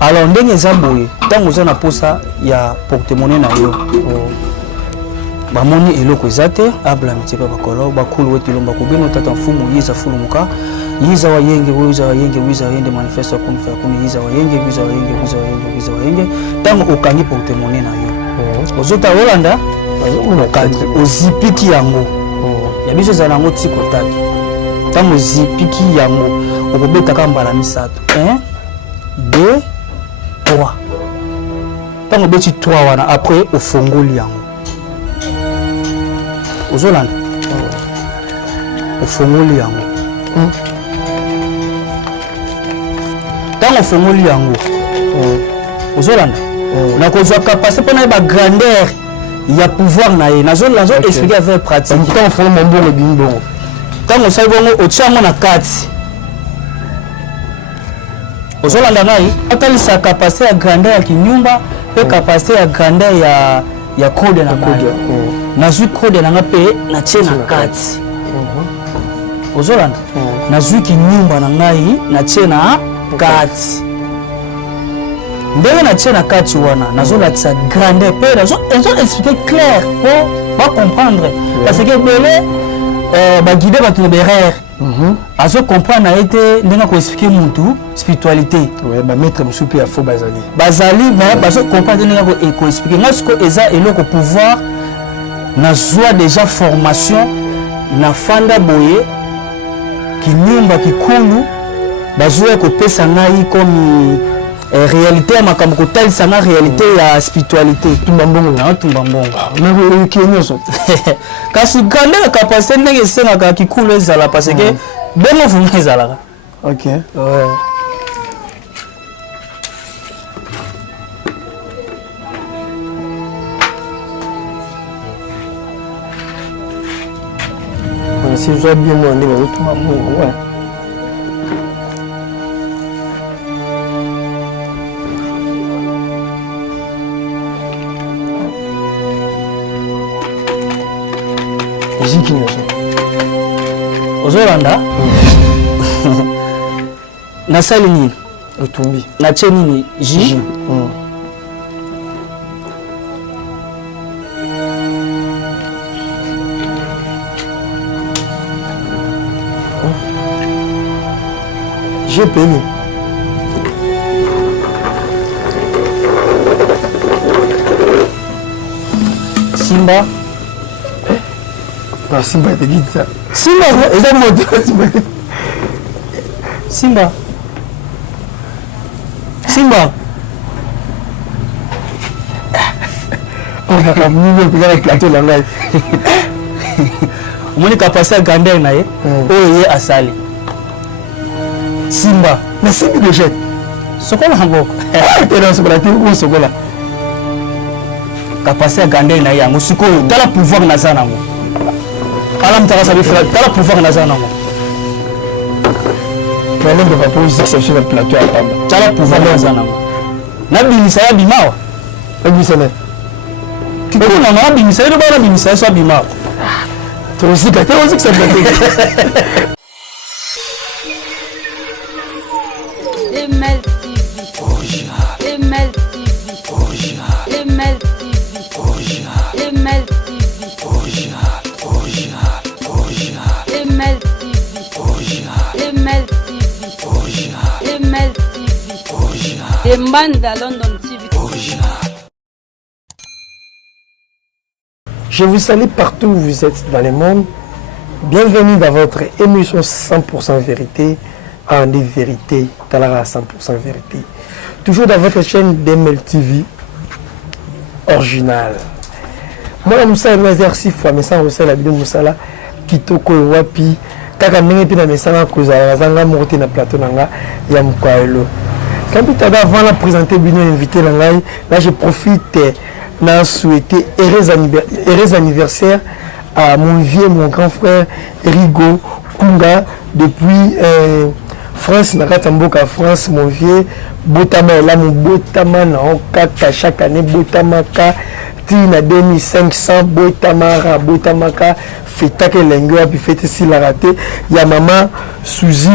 Alors ndenge zamboye tango za na posa ya porte-monnaie na yo bamoni eloko ezate abla mitipe bakolo bakulu wetu lomba kubino tata mfumu yiza fulumuka yiza wayenge wiza wayende manifeste kuni fa kuni yiza wayenge wiza wayenge tango okangi porte-monnaie na yo ozota Holanda okandi ozipiki yango ya biso za nango tiko tatu tango zipiki yango okobeta kambala misato 1 2 3 tango beti 3 wana après ofongoli yango ozolanda ofongoli yango tango ofongoli yango ozolanda na kozwa capacité pona ba grandeur ya pouvoir na ye nazo expliquer avec pratique tango ofongoli mbongo bimbongo tango sai bongo otiango na kati ozolanda ngai atalisa capacité ya grandeur ya kinyumba pe capacité ya grandeur ya code na ngai nazwi code na nga pe na tie na kati ozolanda nazwi kinyumba na ngai na tie na kati ndenge na tie na kati wana nazolakisa grandeur pe nazo expliquer clair po ba comprendre parce que bele ba guider ba to derrière azo comprendre na été ndenge ko expliquer mutu spiritualité ouais ba mettre msupe ya faux bazali mais bazo comprendre ndenge ko expliquer ngasko eza eloko pouvoir na joie déjà formation na fanda boye kinyumba kikulu bazoya ko pesa ngai comme réalité ya makambo ko talisa na réalité ya spiritualité tumbambongo na tumbambongo na ko kinyoso kasi grandeur capacité ndenge senga kikulu ezala parce que bengo vuma ezala OK ouais si je bien moi ndenge tumbambongo ouais ozolanda nasali nini otumbi natie nini ji j'ai payé Simba ba Simba te dit ça Simba eza moto Simba Simba on va caminer pour le plateau là omoni capacité grandeur na ye oyo ye asali Simba na simbi de jet sokola ngo te na sokola te ko sokola capacité grandeur na yango sikoyo tala pouvoir na za nango ala mtaka sabi frère tala pouvoir na za nango mais l'homme va poser exception le plateau à table tala pouvoir na za nango na binisa ya bimawa ebisene kiko na na binisa ya bana binisa ya bimawa tosika te osika ça plateau ML TV original ML TV original ML TV original ML TV original ML TV original ML TV original ML TV original Embanda London TV original. Je vous salue partout où vous êtes dans le monde. Bienvenue dans votre émission 100% vérité. En des vérités, Talara 100% vérité. Toujours dans votre chaîne DML TV original. Moi, Moussa, je vais 6 fois, mais ça, Moussa, la vidéo Moussa, Kitoko, Wapi, Kaka, Mengepi, na Messana, Koza, Zanga, Morte, na plateau, Nanga, Yamkwaelo. Quand tu as avant la présenter, Bino, invité, là, je profite, de souhaiter heureux anniversaire à mon vieux, mon grand frère, Rigo, Kunga, depuis France, Nakatamboka, France, mon vieux, Botama, là, mon Botama, chaque année, Botama, Tina 2500, Botamara, Botamaka, Feta que l'engue, puis fête si la raté. Il y a maman Suzy,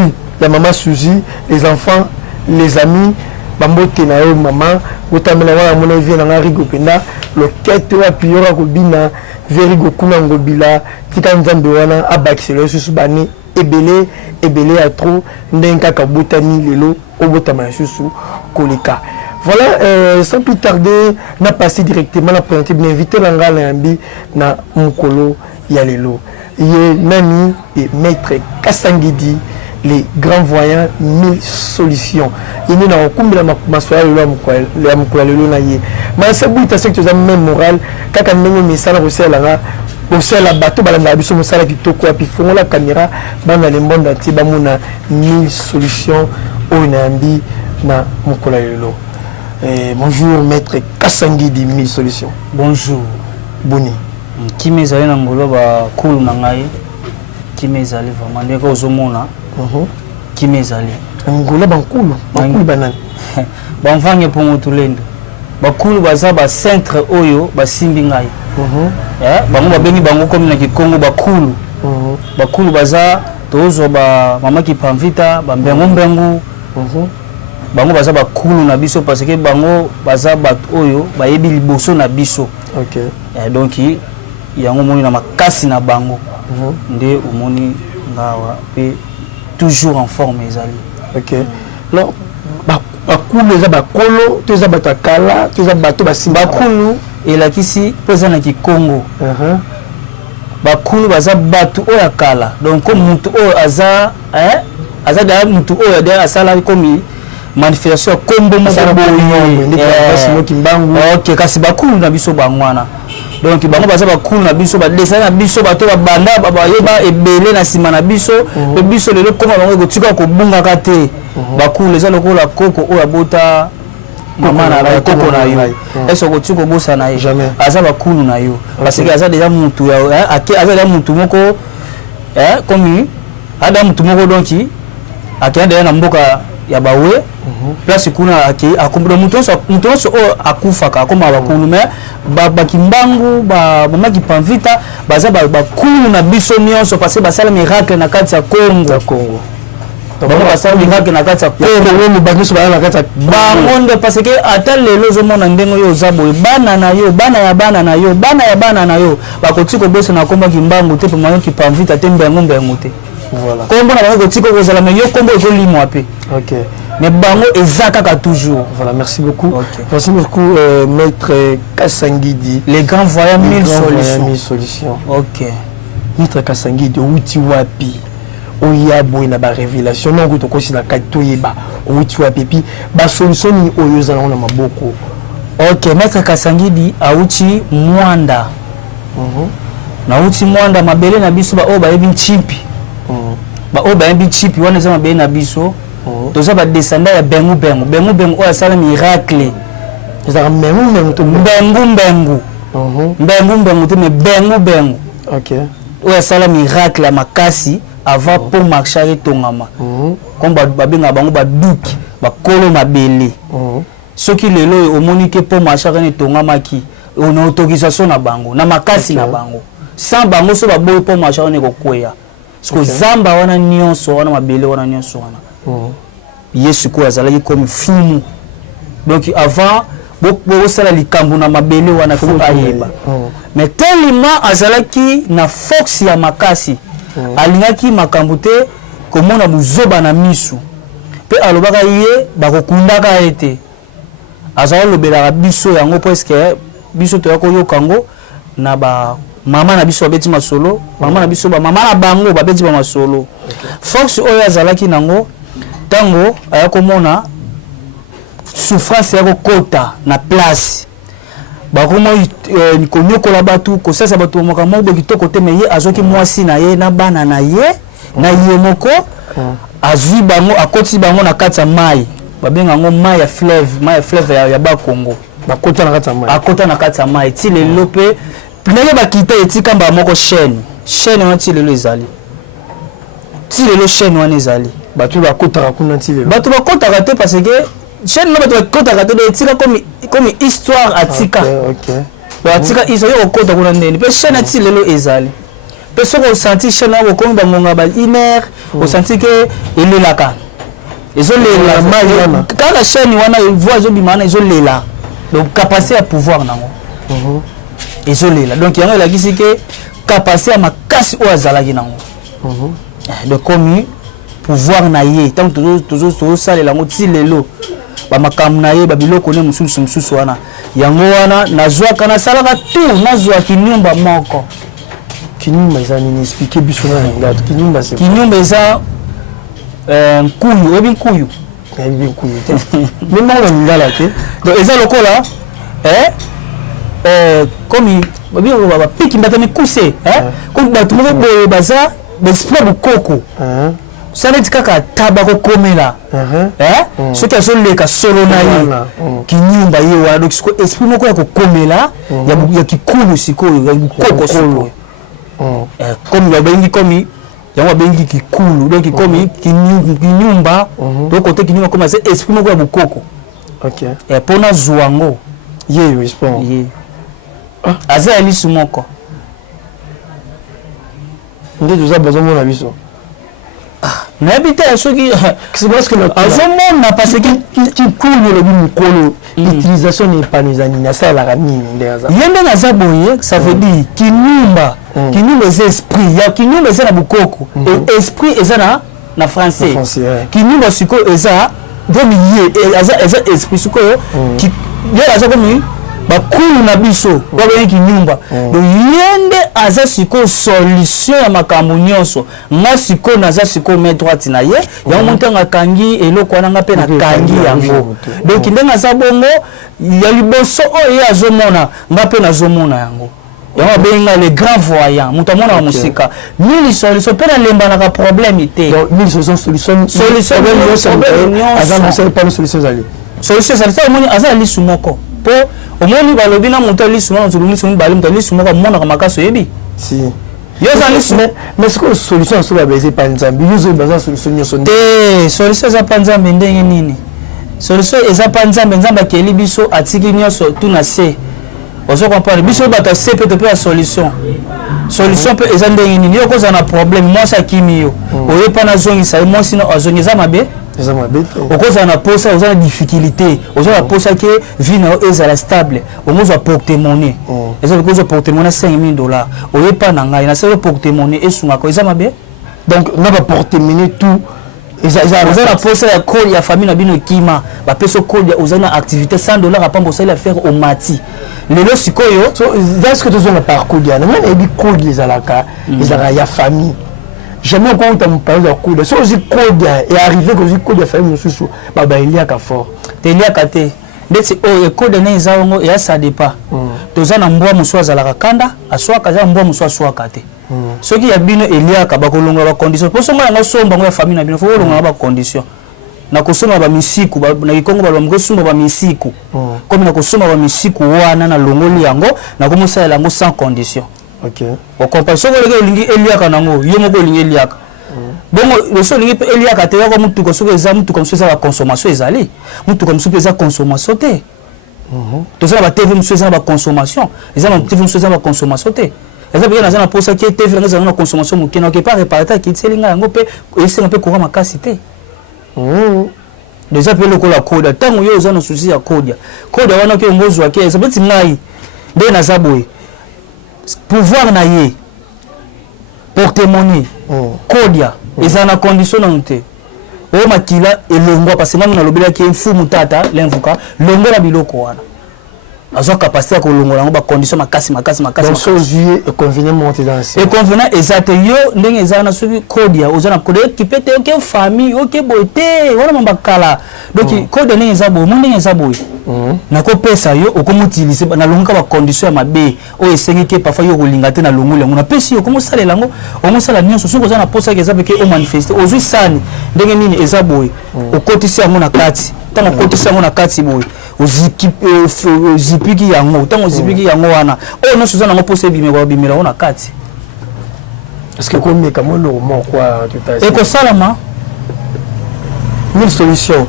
les enfants, les amis, bambote na yo mama otamela wana mona vie na ngarigo penda lokete wa piyora kobina verigo kuna ngobila tika nzambe wana abakiselo susu bani ebele ya trop ndenga kabotani lelo obotama susu kolika. Voilà, sans plus tarder, on a passé directement la présenter, bien invité l'angala yambi na mukolo ya lelo. Yé Nani et Maître Kasangidi, les grands voyants 1000 solutions. Il y a un combi la masoya le mukolo lelo na yé. Mais ça bout ta secte za même moral, kaka ndenge misala recela nga, recela bato balanga biso musala kitoko api fongo la caméra bana le monde entier bamuna 1000 solutions o yambi na mukolo lelo. Bonjour Maître Kasangidi 1000 solutions. Bonjour. Boni. Qui m'ezali na ngolo ba cool na ngai. Qui m'ezali vraiment ndeko ozomona. Qui m'ezali. Ngolo ba cool banani. Ba mvange pongo tulendo. Ba cool baza ba centre oyo ba simbi ngai. Bango ba bengi bango comme na Kikongo ba cool. Ba cool baza tozo ba mama ki pamvita ba mbengu. Bango baza ba kulu na biso parce que bango baza bat oyo ba yebi liboso na biso. OK. Donc yango moni na makasi na bango. Nde omoni ngawa pe toujours en forme ezali. OK. Non ba kulu za ba kolo, to za bato kala, to za bato ba simba kulu elakisi pesa na Kikongo. Ba kulu baza bato oya kala. Donc comme mutu oyo aza da mutu oyo da asala comme manifestation kombo moko OK kasi bakulu na biso bangwana donc bango baza bakulu na biso ba dessin na biso bato ba banda ba yeba ebele na sima na biso pe biso lelo koma bango kotika ko bunga kate bakulu eza lokola koko oya bota mama na koko na yo eso kotika bosa na yo aza bakulu na yo parce que aza déjà mutu ya aza déjà mutu moko comme ada mutu moko donc akenda na mboka ya bawe place kuna akombra mutonso akufaka akoma bakulu mais bakimbangu mama kipamvita baza bakulu na biso nyonso parce que basala miracle na kati ya Congo. Bango basala miracle na kati ya Congo bakiso bana na kati ya bango parce que ata lelo zomona ndengo yo zabo bana na yo bana na yo bakotiko bosa na komba kimbangu te mama kipamvita te mbengu te. Voilà. Kombo na bango tiko kozala mais yo kombo ko limwa pe. OK. Mais bango ezaka toujours. Voilà, merci beaucoup. Okay. Merci beaucoup Maître Kasangidi. Les grands voyants 1000 solutions. OK. Maître Kasangidi outi wapi. Oyabo na ba révélation non ko to na katoyeba. Outi wapi pi ba solution ni oyo za na maboko. OK, Maître Kasangidi auti mwanda. Na outi mwanda mabele na biso ba o ba yebi chimpi. Ba o ba yebi chimpi wana za mabele na biso. Toza ba descendant ya bengu oya sala miracle. Ezaka bengu te me bengu. OK. Oya sala miracle makasi avant pour marcher tongama. Comme ba benga bango ba duki ba kolo mabele. Soki lelo omoni ke pour marcher tongama ki ona autorisation na bango na makasi na bango. Sans bango so ba boy pour marcher ne kokweya. Parce que zamba wana nyonso wana mabele wana nyonso wana. Yesu ko azalaki comme fumu. Donc avant bo sala likambo na mabele wana ko ayeba. Mais tellement azalaki na force ya makasi. Alingaki makambo te komona buzoba na misu. Pe alobaka ye bakokundaka ete. Azalo lobela biso yango presque biso to yako yokango na ba mama na biso babeti masolo, mama na biso ba mama na bango babeti ba masolo. Force oyo azalaki nango tango ayakomona souffrance yako kota na place bakoma konyokola batu kosasa batu mokamo bo kitoko te meye azoki mwasi na ye na bana na ye na ye moko azwi bango akoti bango na kati ya mai babenga ngo mai ya fleuve ya ba Congo bakota na kati ya mai akota na kati ya mai ti lelo pe ndenge bakita etika mba moko chaîne wana ti lelo ezali ti lelo chaîne wana ezali batu bakotaka kuna ti lelo batu bakotaka te parce que chaîne na batu bakotaka te etika comme histoire atika. OK. Atika histoire yo kota kuna ndeni pe chaîne ti lelo ezali pe soko senti chaîne na ko comme bangonga ba 1 heure o senti que elelaka ezolela mal kaka chaîne wana voix ezobimana ezolela donc capacité à pouvoir nango ezolela donc yango elakisi ke capacité ya makasi oyo azalaki nango donc comme pouvoir na ye tant tozosalela yango ti lelo bamakambo na ye babiloko ne mosusu wana yango wana nazwaka nasalaka tout nazwa kinyumba moko kinyumba eza nini expliquer biso na ngatu kinyumba eza nkuyu oyebi nkuyu te même na ngala te donc eza lokola comme bapiki mbata mikuse comme bato moko boye baza baesprit bokoko saleti kaka taba kokomela soki azoleka solo na ye kinyumba ye wana donc sikoyo esprit moko ya kokomela ya kikulu sikoyo ya bokoko sikoyo comme babengi komi yango babengi kikulu donc komi kinyumba donc kote kinyumba komi aza esprit moko ya bokoko mpona zwa yango ye esprit aza ya lisu moko nde toza bazomona biso nayebi te soki azomona parce que kikulu elobi mokolo utilisation na epano eza nini asalelaka nini nde aza ye ndenge aza boye ça veut dire kinyumba eza esprit ya kinyumba eza na bokoko esprit eza na français kinyumba sikoyo eza komi ye eza esprit sikoyo ye aza komi bakulu na biso babengi kinyumba donc ye nde aza sikoyo solution ya makambo nyonso nga sikoyo naza sikoyo main droite na ye yango montanga akangi eloko wana nga mpe nakangi yango donc ndenge aza bongo ya liboso oyo ye azomona nga mpe nazomona yango yango abenga le grand voyant moto amonaka mosika mili solution mpe nalembanaka problème te solution ezali omoni aza ya lisu moko mpo omoni balobi na moto alisu moko lisu mibale moto alisu moko amonaka makasi oyebi yo eza lisu mais sikoyo solution aso babeza epa nzambe yo ozoyeba aza solution nyonso te solution eza mpa nzambe ndenge nini solution eza mpa nzambe akeli biso atiki nyonso tu na se ozo comprendre biso bato ase mpe to mpe ya solution mpe eza ndenge nini yo kozala na problème mwasi akimi yo oye mpa nazongisa ye mwasi no azongi eza mabe okozala na posa oza na difficulté oza na posa ke vie na yo ezala stable omozwa porte-monnaie eza lokola ozwa porte-monnaie $5,000 oye mpa na ngai nasali porte-monnaie esungaka eza mabe donc na baporte-monnaie tout oza na posa ya kode ya famille na bino ekima bapesa kode oza na activité $100 apamba osali affaire omati lelo sikoyo est-ce que tozonga par kode yana nga nayebi kode ezalaka ya famille jamais okokuta mopanzi ya kode so ozi kode ya arrivé kozwi kode ya famille mosusu baeliaka fort te eliaka te ndeti oyo ekode na eza yango eya ça dépend toza na mbwa mosusu azalaka kanda aswaka aza mbwa mosusu aswaka te soki ya bino eliaka bakolongola bacondition mpo songo yango somba yango ya famille na bino fo kolongola bacondition na kosomba bamisiku na kikongo baloba mokosomba bamisiku komi na kosomba bamisiku wana na longoli yango na komosalela yango sans condition okompa soki olingi eliaka nango yo moko olingi eliaka bongo loso olingi mpe eliaka te yako mutuka soki eza mutuka mosusu eza baconsommation ezali mutuka mosusu mpe eza consommation te toza na batv mosusu eza na baconsommation eza na tv mosusu eza na baconsommation te eza mpe naza na posa ke tv yango ezalanga na consommation moke na okepa réparata akitiselinga yango mpe esenga mpe courant makasi te déjà mpe lokola kodia ntango yo oza na susi ya kodia wana oke ngozwa ke eza peti ngai nde naza boye pouvoir na ye porte-monnaie kodia eza na condition nanu te oyo makila elongwa parce ngai nalobelaki mfumu tata lenvuka longola biloko wana azwa capacité ya kolongola yango bacondition makasi econvenant eza te yo ndenge eza na soki kodia oza na kodia okipe te oke famille oke boye te wana mambakala donc kodia ndenge eza boye mo ndenge eza boye nakopesa yo okomoutilize nalongoka bacondition ya mabe oyo esengeki parfois yo kolinga te nalongoli yango napesi yo okomosalela yango omosala nyonso soki oza na posaki eza peke omanifeste ozwi sani ndenge nini eza boye okotisi yango na kati ntango okotisi yango na kati boye ozipiki yango ntango ozipiki yango wana oyo nyonso oza nango mposa ebimela yango na kati ekosalama mille solution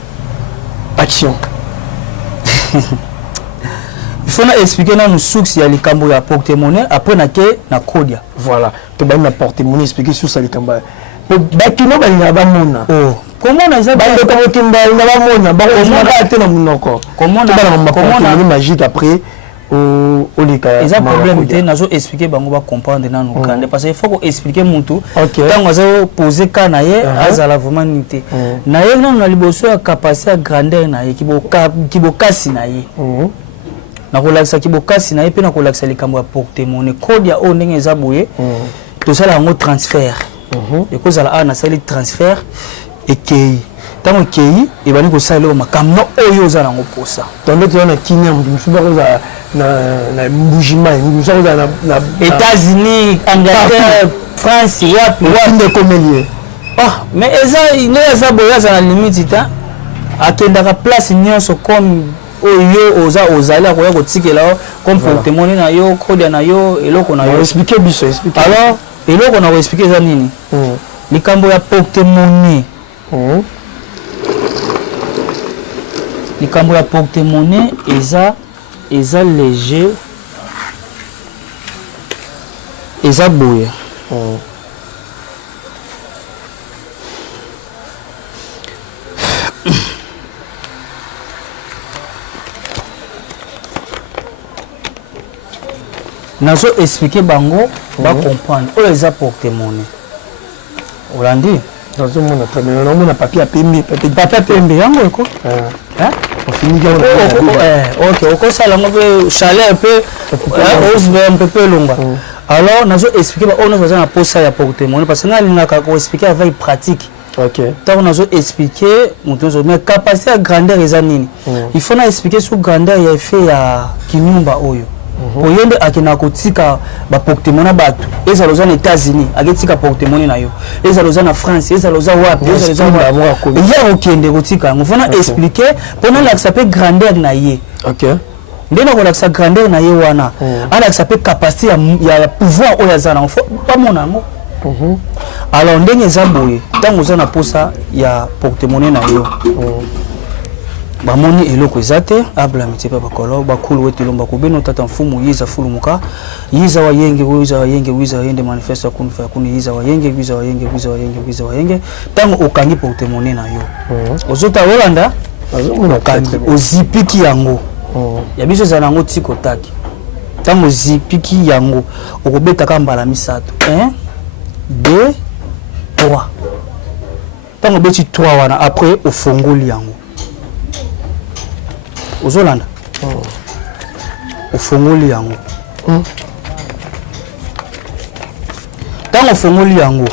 action il faut na expliquer nanu source ya likambo ya porte-monnaie après nake na kodia voilà tobandi na porte-monnaie expliquer source ya likambo bakino balinga bamona komona eza bandeko motimba balinga bamona bakozimaka te na monoko komona magique après eza problème te nazo expliquer bango ba comprendre nanu grande parce que il faut ko expliquer mutu tango azo poser ka na ye azala vraiment nité na ye non na liboso ya capacité ya grandeur na ye kibokasi na ye na kolakisa kibokasi na ye pe na kolakisa likambo ya porte-monnaie code ya o ndenge eza boye to sala ngo transfert et ko zala ana sali transfert ekei tango ekei ebani ko sala lo makamno oyo za nango posa tondo to na kinya musuba ko za na mbujima musuba ko na États-Unis Angleterre France wapi de comélie mais eza boya za na limite ta akendaka place nyonso comme oyo ozali akoya kotikela comme porte-monnaie na yo code na yo eloko na yo expliquer biso expliquer alors eloko na ko expliquer za nini likambo ya porte-monnaie likambo ya porte-monnaie eza léger eza boya nazo expliquer bango ba comprendre oyo eza porte-monnaie olandi nazo mona tamena na mona papier pembe yango eko ok okosala ngo pe chaleur pe osbe un peu longa alors nazo expliquer ba ono baza na posa ya porte-monnaie parce que na lingaka ko expliquer avec pratique tant nazo expliquer mutozo mais capacité à grandeur eza nini il faut na expliquer sur grandeur ya effet ya kinyumba oyo oyende akina kotika ba porte-monnaie bato ezaloza na États-Unis aketika porte-monnaie na yo ezaloza na France ezaloza wapi ezaloza wapi ya okende kotika ngofana expliquer pona la s'appelle grandeur na ye ndena ko la sa grandeur na ye wana ala s'appelle capacité ya pouvoir oya za na pas mon amour alors ndenge zamboye tango za na posa ya porte-monnaie na yo bamoni eloko ezate abla mitipa bakolo bakulu wetu lomba kubeno tata mfumu yiza fulumuka yiza wayenge manifeste kunfa kuni yiza wayenge tango okangi porte-monnaie na yo ozota Holanda okangi ozipiki yango ya biso za nango tiko taki tango ozipiki yango okobeta ka mbala misato 1 2 3 tango beti 3 wana après ofongoli yango ozolanda ofongoli yango tango ofongoli yango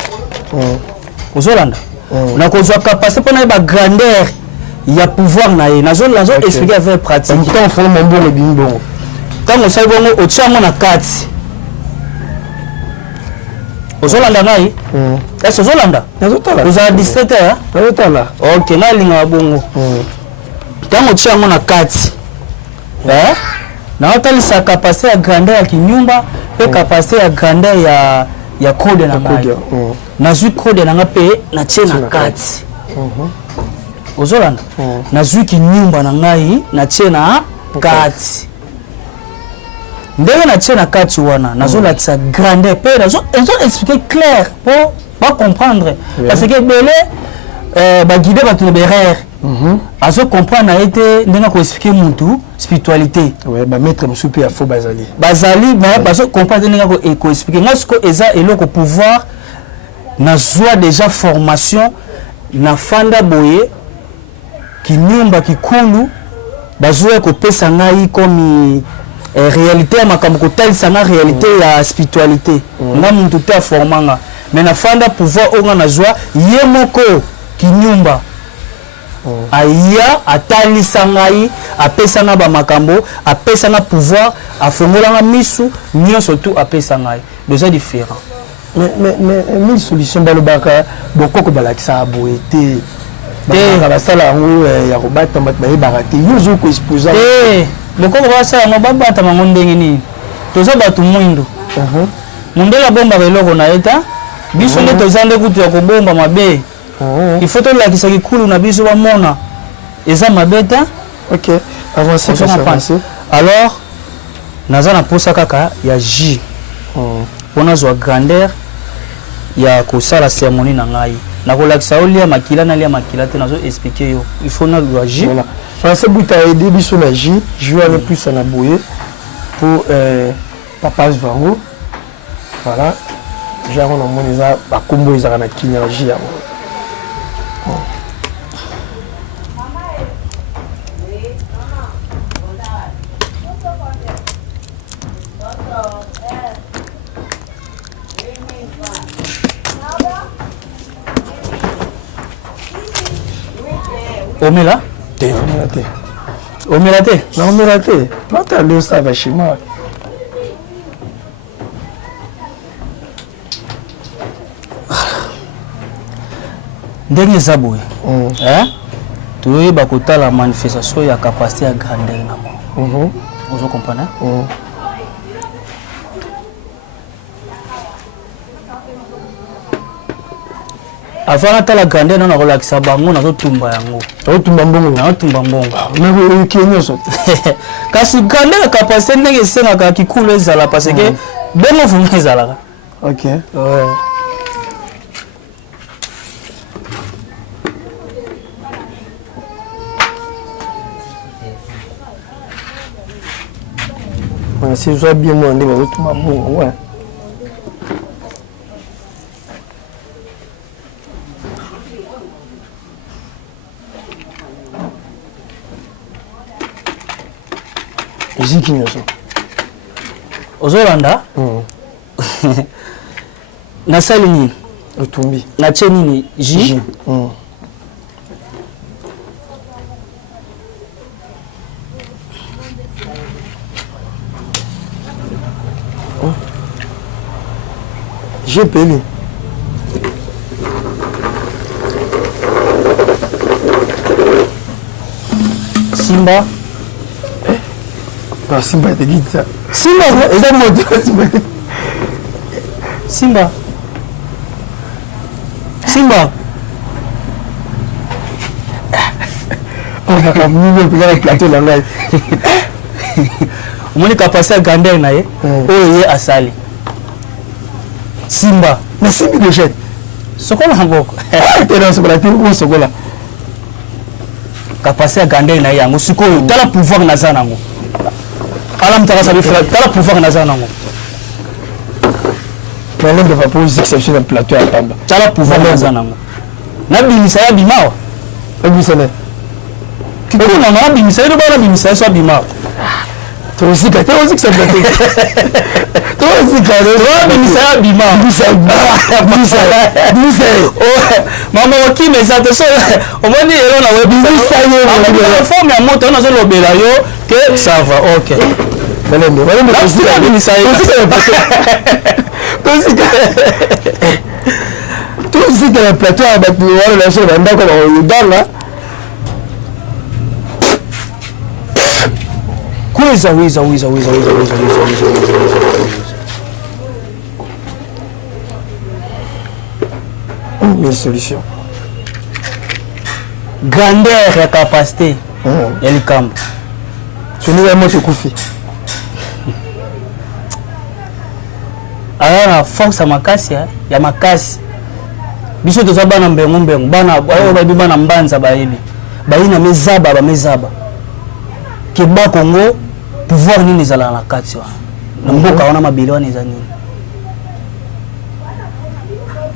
ozolanda na kozwa capacité pona ba grandeur ya pouvoir na ye nazo expliquer avec pratique tant fond mon bon et bien bon tango sai bongo otchango na kati ozolanda ngai est-ce ozolanda nazotala oza 17h nazotala OK na linga bongo tango tchango na kati na otalisa capacité ya grandeur ya kinyumba pe capacité ya grandeur ya code na ngai nazwi code na nga pe na tie na kati ozolanda nazwi kinyumba na ngai na tie na kati ndenge na tie na kati wana nazolakisa grandeur pe nazo expliquer clair pour pas comprendre parce que belé ba guider ba to berère azo comprendre na été ndenge ko expliquer mutu spiritualité ba maître msupe ya fo bazali mais bazo comprendre ndenge ko expliquer moi ce que eza eloko pouvoir na joie déjà formation na fanda boye kinyumba kikulu bazo ko pesa ngai comme réalité ya makambo ko talisa na réalité ya spiritualité nga muntu te formanga mais na fanda pouvoir onga na joie yemoko kinyumba aya atalisa ngai apesa na ba makambo apesa na pouvoir afongolanga misu nyonso tout apesa ngai déjà différent mais mille solutions balobaka bokoko balakisa boete basala yango ya kobata bato bayebaka te yozo ko exposa bokoko basala yango babata bango ndenge nini toza bato mwindo mundela bombaka eloko na eta biso nde toza nde kutu ya kobomba mabe il faut tolakisa kikulu na biso bamona eza mabe te ok avancez alors naza na posa kaka ya J mpona zwa grandeur ya kosala cérémonie na ngai nakolakisa olia makila na lia makila te nazo expliquer yo il faut na loyer voilà français buta aider biso na jus jouer plus na boye pour papa Zvango voilà genre on a mon isa ba kombo isa na kinya jus ya Omela? Omela te? Non, omela te. Plante à l'eau, ça va chez moi. Ndenge eza boye toyeba kotala manifestation ya capacité ya grandeur nango ozo comprendre avant natala grandeur nano nakolakisa bango nazotumba yango otumba mbongo nazotumba mbongo nakoyoki nyonso kasi grandeur ya capacité ndenge esengaka kikulu ezala parce que bongo vuma ezalaka ok si je vois bien moi, on est tout ma bon, ouais. Ici qui nous sont. Aux Olanda. Na salini. Au tombi. Na chenini. J. J'ai payé. Simba. Non, Simba était guide ça. Simba, Simba. Simba. On a comme nous le plateau là. On est capacité à grandir na ye. Oye asali. Simba. Mais Simba de jette. Sokola mboko. T'es dans ce plateau ou sokola. Capacité à grandir na ye yango sikoyo tala pouvoir na za nango. Ala mtaka sabi frère tala pouvoir na za nango. Mais l'homme de va poser exception dans plateau à Pamba. Tala pouvoir na za nango. Na bimisa ya bimawa. Ebusane. Kiko na bimisa yo bana bimisa so bimawa. Toi aussi ça plateau. Toi aussi bimisa bima mama wakime za te so omoni elo na webisa yo forme ya moto na zo lobela yo que ça va OK Belendo bimisa yo toi aussi dans le plateau à battre wala la so banda ko ba dala Wiza. Une solution. Grandeur et capacité. Et le camp. Ce n'est pas moi qui koufi. Alors la force à makasi ya makasi. Biso to bana mbengo bana ayo ba bana mbanza ba yebi. Ba ina mezaba ke ba Congo pouvoir nini ezala na kati wa na mboka wana mabili wana eza nini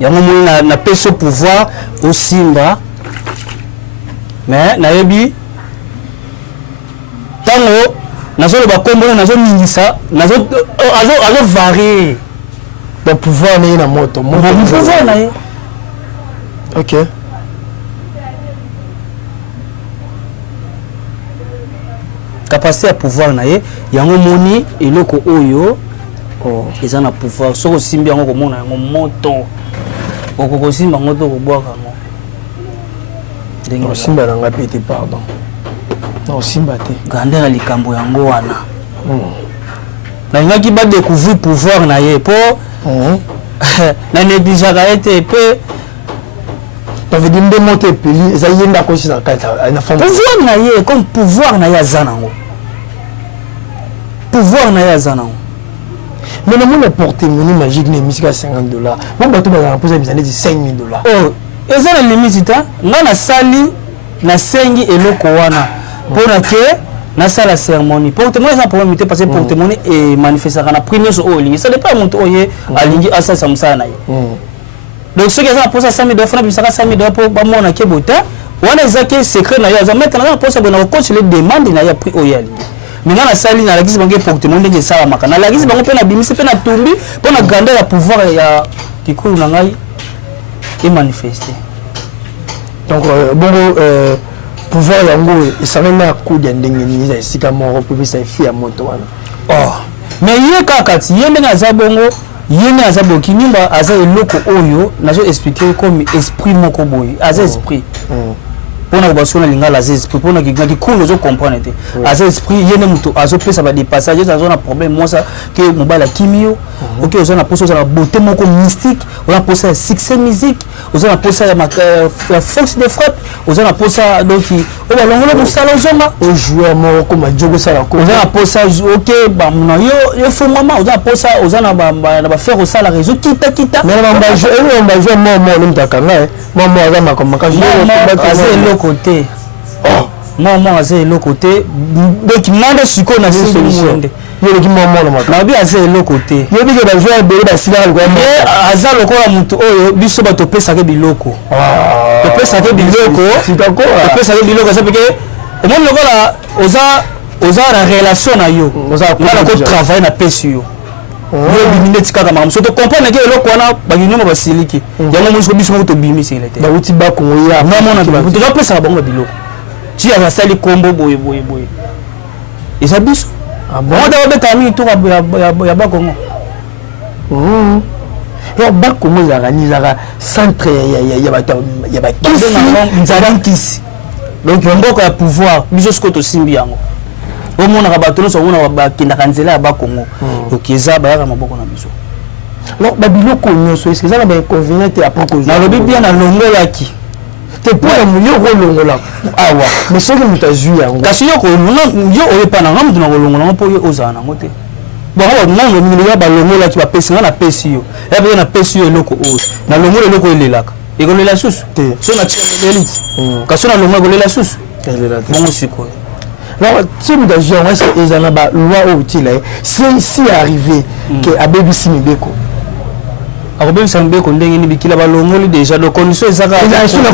yango moni na peso pouvoir au Simba mais nayebi tango nazoloba kombo nazo ningisa nazo varier le pouvoir n'est na moto pouvoir na ye OK capacité à pouvoir na ye yango moni eloko oyo eza na pouvoir soko simbi yango komona yango moto okoko simba moto ko bwaka ngo ndenge simba na ngapi te pardon non simba te grandeur ya likambo yango wana na ngaki ba découvrir pouvoir na ye po na négligeaka ete pe ça veut dire de monter peli eza yenda ko si na kata na femme pouvoir na ye comme pouvoir na ye azanango pouvoir na ye azanango Mais le monde a porté monnaie magique de musique à $50. Bon, bateau va poser des années de $5,000. Oh, et ça la limite, nga na sali na sengi eloko wana pour que na sala cérémonie. Porte-monnaie ça problème parce que porte-monnaie et manifester na premier so olingi. Ça dépend monto oye alingi asa samsana na ye. Donc ceux qui ont posé $100,000 francs puis ça $100,000 pour ba mona ke bota. Wana ezaki secret na yo za mettre na posa bona ko les demandes na ya prix oyali. Maintenant la salle na la gisi bango porte-monnaie de sala makana. La gisi bango pe na bimisi pe na tumbi pour na grandeur la pouvoir ya kikulu na ngai et manifester. Donc bon pouvoir yango ça même à coup de ndenge ni za sika moko pe ça fi à moto wana. Oh mais ye kakati ye ndenge za bongo ye ne aza boki nyumba aza eloko oyo nazo expliquer comme esprit moko boy aza esprit pona kubasona lingala aza esprit pona kigaki kuno zo comprendre te aza esprit ye ne muto azo pesa ba dépassage azo na problème moi ça que mobala kimio OK ozo na poso ozo na beauté moko mystique ozo na posa succès musique ozo na posa la force de frappe ozo na posa donc o ba longola mo salon zonga o joueur moko comme jogo sala ko ozo na posa OK ba mona yo fo mama ozo na posa ozo na ba faire au sala réseau kita mais ba joueur mo le mtakanga mo aza makoma ka joueur côté moi azé le côté donc manda siko na solution yo ki maman na maka na bi azé le côté yo bi ke ba jouer be ba sila ko aza lokola mutu oyo biso ba to pesa ke biloko to pesa ke biloko d'accord to pesa ke biloko ça parce que mon lokola oza la relation na yo oza ko travailler na pesi yo yo bimineti kaka mamu so to comprendre que eloko wana baginyo ba siliki yango muso biso ko to bimi silete ba uti ba ko ya na mona to to pesa bango biloko tu as sali combo boye et ça biso bon da ba tami to ya ba kongo yo ba kongo za gani za centre ya ba kisi donc mboko ya pouvoir biso sko to simbi yango au monde ka bato so wona ba kinda kanzela ya ba kongo donc eza ba ya maboko na biso alors ba biloko nyoso est-ce que ça na ba inconvénient à propos na lobi bien na longola ki te pour la mulio rolongola awa mais ce que mutazui yango kasi yo ko yo oyepa na ngamu na rolongola po yo ozana ngote bon non no ya ba longola ki ba pesi na pesi yo ya ba na pesi yo loko o na longola loko elelaka ekolela susu so na tia elite kasi na longola ekolela susu elelaka bon siko. Alors, si nous avons une loi utile, si arrivé que Abébé Simibeko. Abébé Simibeko, ndenge ni bikila balongoli déjà donc condition ezaka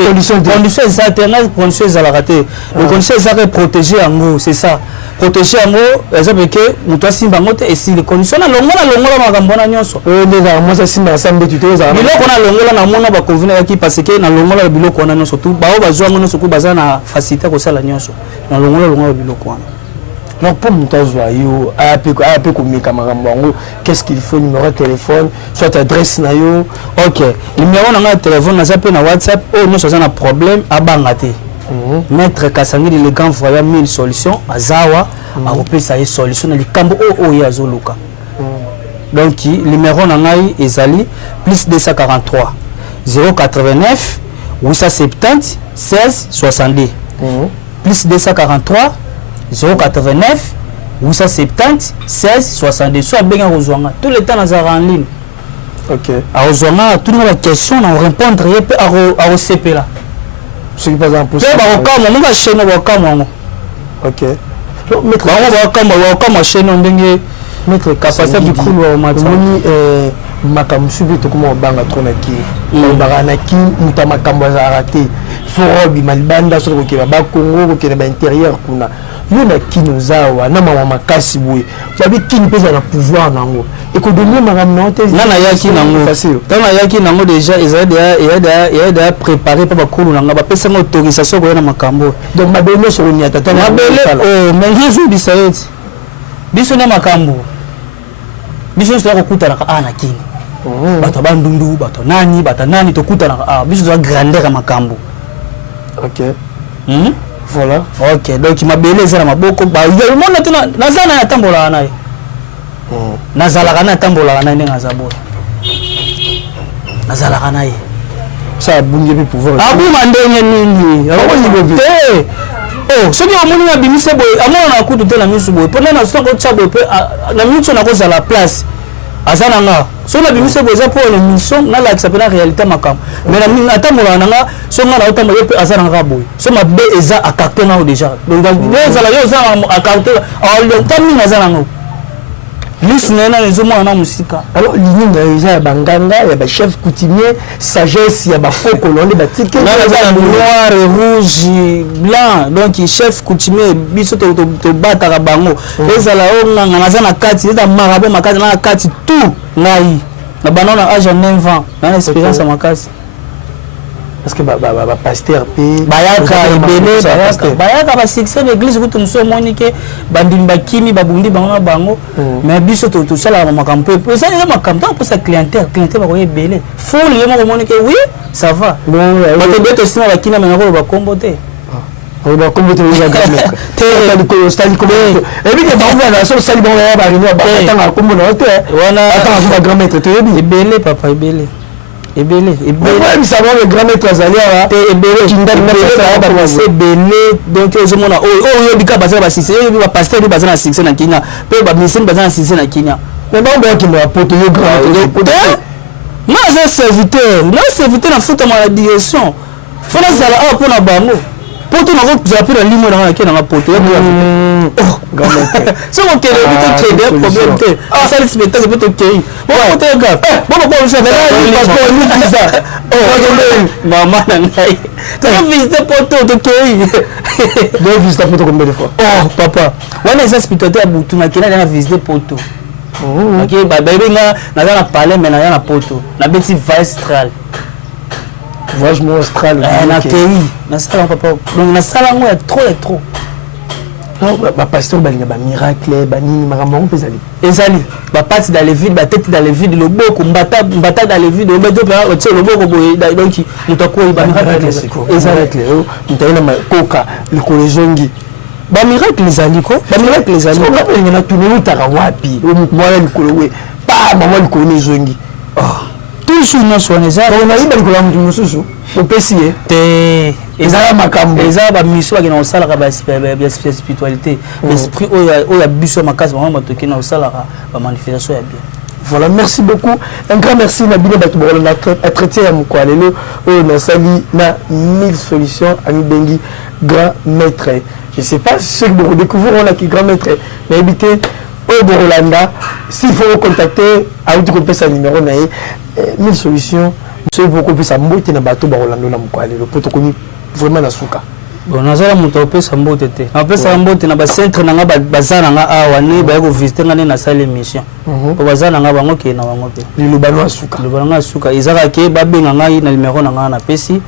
condition ezatena condition ezalakate donc condition ezaka protéger yango c'est ça protéger yango ezaba ke muto asimba ngote et si les conditions na longola makambo na nyonso déjà moi ça simba sambe tu te ezala biloko na longola na mona ba convenir ki parce que na longola biloko na nyonso tout bao bazwa ngono soku baza na facilité ko sala nyonso na longola biloko wana. Donc pour Moutazwa, qu'est-ce qu'il faut, numéro de téléphone, soit adresse na yo. OK. Numéro de téléphone, na zappé na WhatsApp, oh non ça un problème à bangate. Maître Kassangi le grand voyant 1000 solutions azawa a repé ça y solution na likambo o ya zoluka. Donc numéro na ngai ezali plus 243 089 870 16 62. Plus 243 089 870 16 62 soit bien rejoindre tout le temps dans en ligne. OK. À rejoindre toutes les questions on répondre à OCP là. Ce qui pas impossible. C'est ba okama mo ga chaîne ba okama. OK. Mettre ba okama chaîne ndenge mettre capacité du coup au match. Makamusubi to kuma banga trona ki. Ba na ki mutamakambo za raté. Forobi malibanda so ko keba ba Congo ko keba intérieur kuna. Yona kinozawa na mama makasi boye sabi kini pesa na pouvoir nango économie magam na hotel nana yaki nango facile tana yaki nango déjà ezada préparé pa bakulu nanga ba pesa autorisation ko na makambo donc mabelo so ni atata na bele oh mais Jésus bisayeti biso na makambo biso so ko kutana ka ana kini bato bandundu bato nani to kutana ka biso za grandeur makambo. OK. Voilà. OK. Donc ma beleza na maboko ba yo mona tena nazana ya tambola naye. Nazala kana tambola naye ndenge azabo. Nazala kana ye. Ça bunge pe pouvoir. Abu mandenge nini? Oh, soki omoni na bimise boy, amona na kutu te na misu boy. Pona na soko tsa boy pe na misu na ko za la place. azananga so na bimise boza pour l'émission na la qui s'appelle réalité makam mais na atambola nanga so nga na otambola yo azananga boy so ma be eza a caractère na déjà donc ezala yo za a caractère a tammi azananga lisnena les hommes na musika alors ligne ya banganga ya ba chef coutumier sagesse ya ba foko londe ba tike na noir rouge blanc donc chef coutumier biso to bataka bango ezala nganga nazana kati eza marabe makati na kati tout ngai na banana âge 9 ans na expérience à makasi parce que ba pasteur pe bayaka ebele bayaka ba succès l'église kutu muso monike bandimi bakimi babundi bango bango mais biso to sala makampo pe ça les makampo pour sa clientèle ba ko ebele foule yo mo monike oui ça va bon ba te beto sima bakina mais ngolo ba kombote on va combattre les gamins te ko stali ko et puis que ba na so sali bon ya ba réunion ba tanga kombo na te wana attends ba grand maître te ebele papa ebele oui savoir le grand maître Azalia ebele kinda na c'est belé donc je mona yo bika basala ba succès yo ba pasteur yo basala succès na Kenya pe ba mission basala succès na Kenya mais ba ba ki na poto yo grand maître moi j'ai serviteur na futa ma direction faut na sala pour na bango poto na ko zapira limo na Kenya na poto grand maître c'est mon télévision qui est problème te ça le spectacle peut te cueillir bon poto gars bon ça passeport ni visa maman na ngai tu visiter poto te cueillir deux visiter poto combien de fois papa wana ça spectacle à butu na Kenya na visiter poto OK ba benga na parler mais na poto na beti Vistral voyage austral na pays na sala papa donc na sala ngo ya trop ba pasteur balinga ba miracle ba nini makambo pezali ezali ba parti dans les vides ba tête dans les vides le boko mbata dans les vides obeto pa o tshelo boko boye donc mutako ba miracle ezali mutaina makoka likolo zongi ba miracle ezali ko ba miracle ezali ko balinga na tunelu taka wapi mwana likolo we pa mama likolo zongi toujours na sone za on a iba likolo mtu mususu opesi te ezala makambo ezala ba mission ba na osala ka ba spiritualité l'esprit oya biso makasi ba matoki na osala ba manifestation ya bien. Voilà, merci beaucoup. Un grand merci Nabino Batoubola na traité ya mukwalelo o na sali na 1000 solutions ami bengi grand maître. Je sais pas ce que vous découvrez on a qui grand maître mais habité au Borolanda s'il faut contacter à où tu peux sa numéro na 1000 solutions c'est pour qu'on puisse mbote na bateau Borolanda na mukwalelo pour to komi vraiment na suka. Bon nazala muto pesa mbote te na pesa mbote na ba centre na nga bazana nga awa ni ba ko visiter nga na salle émission po bazana nga bango ke na bango pe lilobano asuka izaka ke ba benga nga na numéro na nga na pesi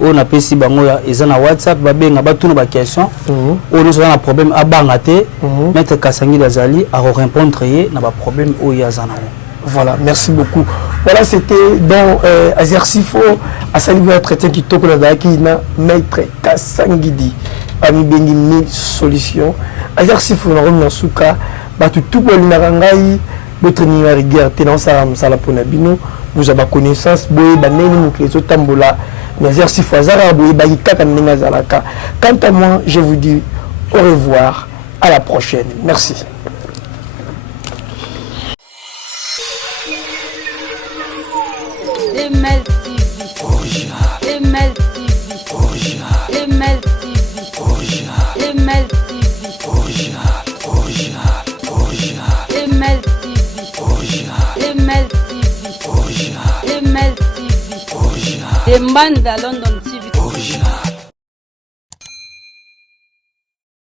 o na pesi bango ya ezana WhatsApp ba benga ba tuna ba question o no na problème abanga te maître Kasangi Dazali a répondre na ba problème o ya zana. Voilà, merci beaucoup. Voilà, c'était dans Azersifo, à saluer un traité qui toque la qui na maître Kasangidi, ami bengi 1000 solutions. Azersifo na rona suka, batu tout pour l'inarangai, votre ninga rigueur, tenant ça la ponabino, vous avez connaissance, boye baneni muklezo tambola, Azersifo azara boye baika kaninga zalaka. Quant à moi, je vous dis au revoir, à la prochaine. Merci. ML TV original. ML TV original. ML TV original. ML TV original. ML TV original. ML TV original. ML TV original. Embanda London